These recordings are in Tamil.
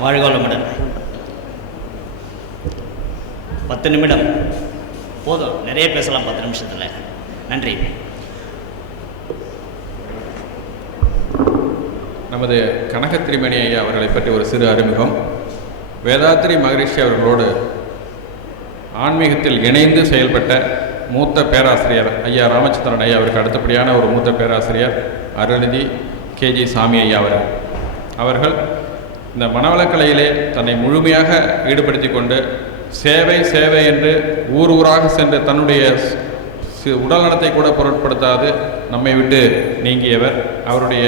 வாழ்க வளமுடன். பத்து நிமிடம். போதும். நிறைய பேசலாம் பத்து நிமிஷத்தில். நன்றி. நமது கனகத்திரிமணி ஐயா அவர்களை பற்றி ஒரு சிறு அறிமுகம். வேதாத்திரி மகரிஷி அவர்களோடு ஆன்மீகத்தில் இணைந்து செயல்பட்ட மூத்த பேராசிரியர் ஐயா ராமச்சந்திரன் ஐயா அவருக்கு அடுத்தபடியான ஒரு மூத்த பேராசிரியர் அருள்நிதி கேஜி சாமி ஐயா அவர் அவர்கள் இந்த மனவளக்கலையிலே தன்னை முழுமையாக ஈடுபடுத்தி கொண்டு சேவை சேவை என்று ஊர் ஊராக சென்று தன்னுடைய உடல் நலத்தை கூட பொருட்படுத்தாது நம்மை விட்டு நீங்கியவர். அவருடைய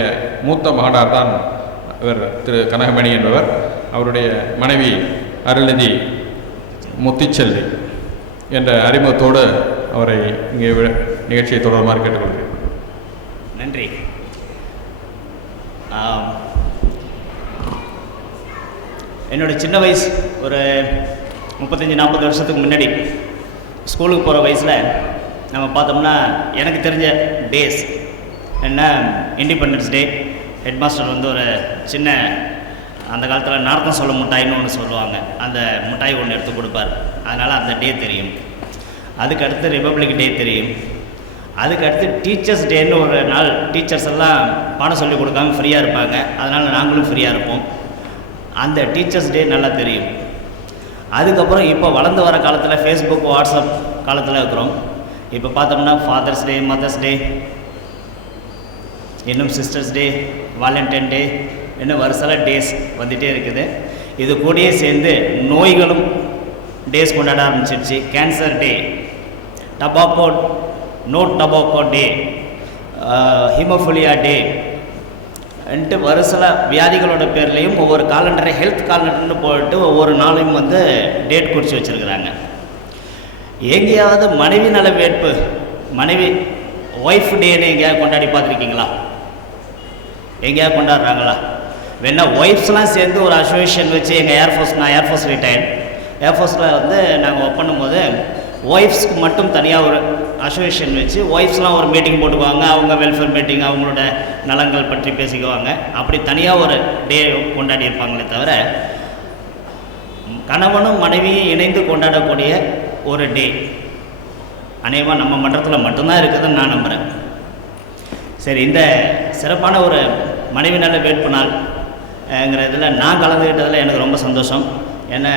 மூத்த மகனார் தான் இவர் திரு கனகமணி என்பவர். அவருடைய மனைவி அருள்நிதி முத்திச்செல்வி என்ற அறிமுகத்தோடு அவரை இங்கே நிகழ்ச்சியை தொடருமாறு கேட்டுக்கொள்கிறேன். நன்றி. என்னோட சின்ன வயசு ஒரு முப்பத்தஞ்சு நாற்பது வருஷத்துக்கு முன்னாடி ஸ்கூலுக்கு போகிற வயசில் நம்ம பார்த்தோம்னா எனக்கு தெரிஞ்ச டேஸ் என்ன இண்டிபெண்டன்ஸ் டே ஹெட் மாஸ்டர் வந்து ஒரு சின்ன அந்த காலத்தில் நார்த்தம் சொல்ல மிட்டாய்னு ஒன்று சொல்லுவாங்க. அந்த மிட்டாய் ஒன்று எடுத்து கொடுப்பார். அதனால் அந்த டே தெரியும். அதுக்கு அடுத்து ரிப்பப்ளிக் டே தெரியும். அதுக்கு அடுத்து டீச்சர்ஸ் டேன்னு ஒரு நாள் டீச்சர்ஸ் எல்லாம் பாடம் சொல்லி கொடுக்காம ஃப்ரீயாக இருப்பாங்க. அதனால் நாங்களும் ஃப்ரீயாக இருப்போம். அந்த டீச்சர்ஸ் டே நல்லா தெரியும். அதுக்கப்புறம் இப்போ வளர்ந்து வர காலத்தில் ஃபேஸ்புக் வாட்ஸ்அப் காலத்தில் இருக்கிறோம். இப்போ பார்த்தோம்னா ஃபாதர்ஸ் டே மதர்ஸ் டே இன்னும் சிஸ்டர்ஸ் டே வாலண்டைன் டே இன்னும் வருஷம் டேஸ் வந்துகிட்டே இருக்குது. இது கூடயே சேர்ந்து நோய்களும் டேஸ் கொண்டாட ஆரம்பிச்சிருச்சு. Cancer day tobacco no tobacco day hemophilia day வந்துட்டு ஒரு சில வியாதிகளோட பேர்லேயும் ஒவ்வொரு காலண்டரை ஹெல்த் காலண்டர்னு போட்டு ஒவ்வொரு நாளையும் வந்து டேட் குறித்து வச்சுருக்குறாங்க. எங்கேயாவது மனைவி நல வேட்பு மனைவி ஒய்ஃப் டேன்னு எங்கேயாவது கொண்டாடி பார்த்துருக்கீங்களா? எங்கேயாவது கொண்டாடுறாங்களா? வேணா ஒய்ஃப்ஸ்லாம் சேர்ந்து ஒரு அசோசியேஷன் வச்சு எங்கள் ஏர்ஃபோர்ஸ் நான் ஏர்ஃபோர்ஸ் ரிட்டையர்ட் ஏர்ஃபோர்ஸில் வந்து நாங்கள் ஒர்க் பண்ணும்போது ஒய்ஃப்ஸ்க்கு மட்டும் தனியாக ஒரு அசோசியேஷன் வச்சு ஒய்ஃப்ஸ்லாம் ஒரு மீட்டிங் போட்டுக்குவாங்க. அவங்க வெல்ஃபேர் மீட்டிங் அவங்களோட நலங்கள் பற்றி பேசிக்குவாங்க. அப்படி தனியாக ஒரு டே கொண்டாடி இருப்பாங்களே தவிர கணவனும் மனைவியும் இணைந்து கொண்டாடக்கூடிய ஒரு டே அநேகமாக நம்ம மன்றத்தில் மட்டும்தான் இருக்குதுன்னு நான் நம்புகிறேன் சரி இந்த சிறப்பான ஒரு மனைவி நல்ல வேட்பு நாள் நான் கலந்துக்கிட்டதில் எனக்கு ரொம்ப சந்தோஷம். ஏன்னா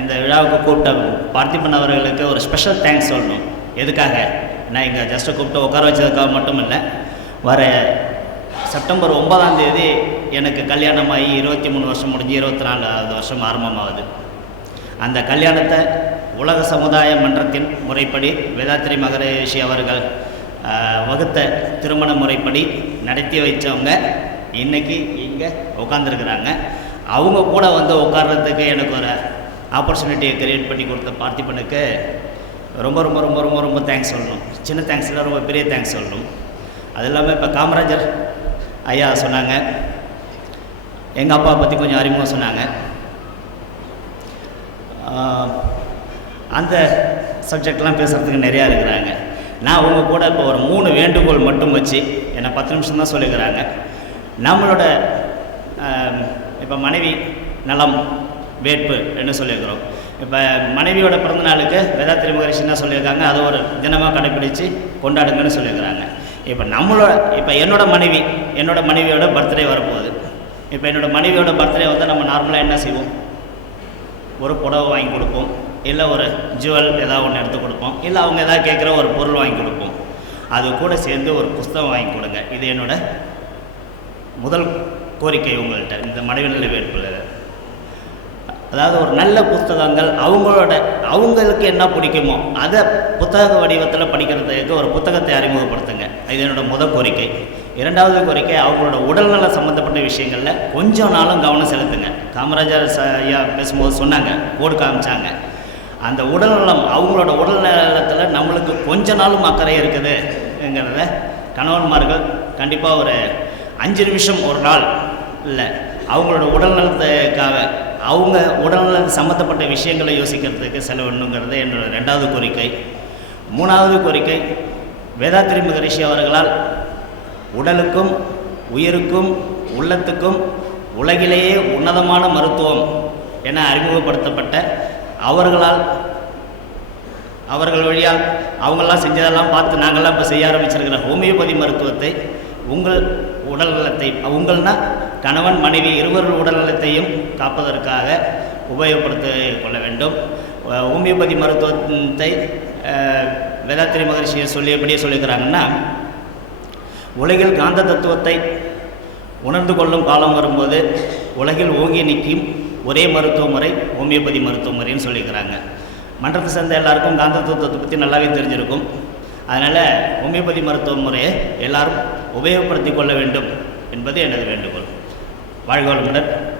இந்த விழாவுக்கு கூப்பிட்ட பார்த்திபன் அவர்களுக்கு ஒரு ஸ்பெஷல் தேங்க்ஸ் சொல்லணும். எதுக்காக? நான் இங்கே ஜஸ்ட்டு கூப்பிட்டு உட்கார வச்சதுக்காக மட்டும் இல்லை வர செப்டம்பர் ஒன்பதாம் தேதி எனக்கு கல்யாணமாகி இருபத்தி மூணு வருஷம் முடிஞ்சு இருபத்தி நாலாவது வருஷம் ஆரம்பமாகுது. அந்த கல்யாணத்தை உலக சமுதாய மன்றத்தின் முறைப்படி வேதாத்திரி மகரிஷி அவர்கள் வகுத்த திருமண முறைப்படி நடத்தி வைச்சவங்க இன்னைக்கு இங்கே உட்காந்துருக்குறாங்க அவங்க கூட வந்து உட்கார்றதுக்கு எனக்கு ஒரு ஆப்பர்ச்சுனிட்டியை க்ரியேட் பண்ணி கொடுத்த பார்த்திபனுக்கு ரொம்ப ரொம்ப ரொம்ப ரொம்ப ரொம்ப தேங்க்ஸ் சொல்லணும். சின்ன தேங்க்ஸ் இல்லை ரொம்ப பெரிய தேங்க்ஸ் சொல்லணும். அது இல்லாமல் இப்போ காமராஜர் ஐயா சொன்னாங்க. எங்கள் அப்பா பற்றி கொஞ்சம் அறிமுகம் சொன்னாங்க. அந்த சப்ஜெக்ட்லாம் பேசுகிறதுக்கு நிறையா இருக்கிறாங்க. நான் உங்கள் கூட இப்போ ஒரு மூணு வேண்டுகோள் மட்டும் வச்சு என்னை பத்து நிமிஷம் தான் சொல்லிக்கிறாங்க. நம்மளோட இப்போ மனைவி நலம் வேட்பு என்று சொல்லியிருக்கிறோம். இப்போ மனைவியோட பிறந்தநாளுக்கு வேதாத்திரி மகரிஷி என்ன சொல்லியிருக்காங்க? அதை ஒரு தினமாக கடைப்பிடித்து கொண்டாடுங்கன்னு சொல்லியிருக்கிறாங்க. இப்போ நம்மளோட இப்போ என்னோட மனைவி என்னோட மனைவியோட பர்த்டே வரப்போகுது. இப்போ என்னோட மனைவியோட பர்த்டே வந்து நம்ம நார்மலாக என்ன செய்வோம்? ஒரு புடவை வாங்கி கொடுப்போம். இல்லை ஒரு ஜுவல் ஏதாவது ஒன்று எடுத்து கொடுப்போம். இல்லை அவங்க ஏதாவது கேட்குற ஒரு பொருள் வாங்கி கொடுப்போம். அது கூட சேர்ந்து ஒரு புஸ்தகம் வாங்கி கொடுங்க. இது என்னோட முதல் கோரிக்கை உங்கள்கிட்ட இந்த மனைவிநிலை வேட்புள்ள அதாவது ஒரு நல்ல புத்தகங்கள் அவங்களோட அவங்களுக்கு என்ன பிடிக்குமோ அதை புத்தக வடிவத்தில் படிக்கிறதுக்கு ஒரு புத்தகத்தை அறிமுகப்படுத்துங்க. இது என்னோடய முதல் கோரிக்கை. இரண்டாவது கோரிக்கை அவங்களோட உடல்நல சம்மந்தப்பட்ட விஷயங்களில் கொஞ்சம் நாளும் கவனம் செலுத்துங்க. காமராஜர் ச ஐயா பேசும்போது சொன்னாங்க கோடு காமிச்சாங்க. அந்த உடல்நலம் அவங்களோட உடல்நலத்தில் நம்மளுக்கு கொஞ்ச நாளும் அக்கறை இருக்குதுங்கிறத கணவன்மார்கள் கண்டிப்பாக ஒரு அஞ்சு நிமிஷம் ஒரு நாள் இல்லை. அவங்களோட உடல்நலத்துக்காக அவங்க உடல்நலம் சம்மந்தப்பட்ட விஷயங்களை யோசிக்கிறதுக்கு செலவிடணுங்கிறது என்னோட ரெண்டாவது கோரிக்கை. மூணாவது கோரிக்கை வேதாத்திரி மகரிஷி அவர்களால் உடலுக்கும் உயிருக்கும் உள்ளத்துக்கும் உலகிலேயே உன்னதமான மருத்துவம் என அறிமுகப்படுத்தப்பட்ட அவர்களால் அவர்கள் வழியால் அவங்களாம் செஞ்சதெல்லாம் பார்த்து நாங்கள்லாம் இப்போ செய்ய ஆரம்பிச்சிருக்கிற ஹோமியோபதி மருத்துவத்தை உங்கள் உடல் நலத்தை உங்கள்னா கணவன் மனைவி இருவர்கள் உடல் நலத்தையும் காப்பதற்காக உபயோகப்படுத்த கொள்ள வேண்டும். ஹோமியோபதி மருத்துவத்தை வேதாத்திரி மகர்ஷியை சொல்லி எப்படியே சொல்லியிருக்கிறாங்கன்னா உலகில் காந்த தத்துவத்தை உணர்ந்து கொள்ளும் காலம் வரும்போது உலகில் ஓங்கி நிற்கும் ஒரே மருத்துவ முறை ஹோமியோபதி மருத்துவ முறைன்னு சொல்லியிருக்கிறாங்க. மன்றத்தை சேர்ந்த எல்லாருக்கும் காந்த தத்துவத்தை பற்றி நல்லாவே தெரிஞ்சிருக்கும். அதனால் ஹோமியோபதி மருத்துவ முறையை எல்லாரும் உபயோகப்படுத்திக் கொள்ள வேண்டும் என்பது எனது வேண்டுகோள். வாழ்க வளமுடன்.